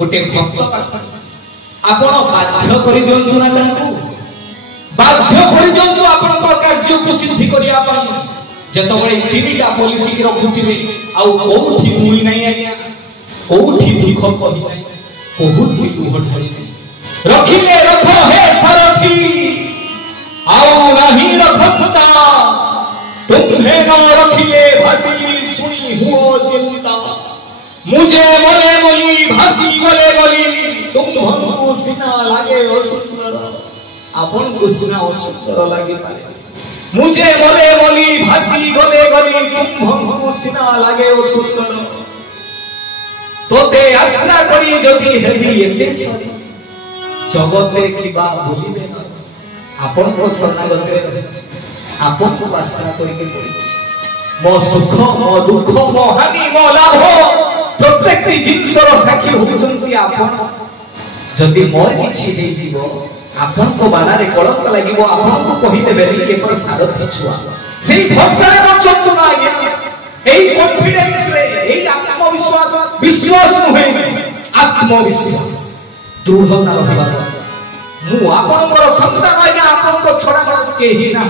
गोटे भक्त पाखरे आपण बाध्य करि दियंतु ना तांकु बाध्य करि दियंतु आपण कार्य को सिद्धि करिया पई जेतबळे तीनटा पॉलिसी की रखुथिबे आ कोठी मुई नाही आज्ञा कोठी दुख कहि नाही कोठी दुख ढाळी नाही रखिले रख हे सारथी आउ नहीं रखता तुम्हें न रखिले भासी सुनी हुओ चिंता मुझे मले मली भासी गले गली तुम हमको सिना लागे ओ सुंदर आपन को सिना ओ सुंदर लागे पारे मुझे मले मली भासी गले गली तुम हमको सिना लागे ओ सुंदर तोते आशा करी जदी हेबी एते सरी जगते किबा भूलिबे न आपन को शरणागत रे आपन को आशा करके पड़ी मो सुख मो दुख मो हानि मो लाभ प्रत्येक जिनसर साक्षी होचंती आपन जदी मोर किछि देई जीवो आपन को बानारे कलंक लागिवो आपन को कहि देबे के पर सारथी छुआ सेही भरसा रे बचंतु ना आज्ञा एही कॉन्फिडेंस रे एही आत्मविश्वास विश्वास नुहे आत्मविश्वास दृढ़ता रहबा मु आपनकर संतान आज्ञा आपन को छडा केही ना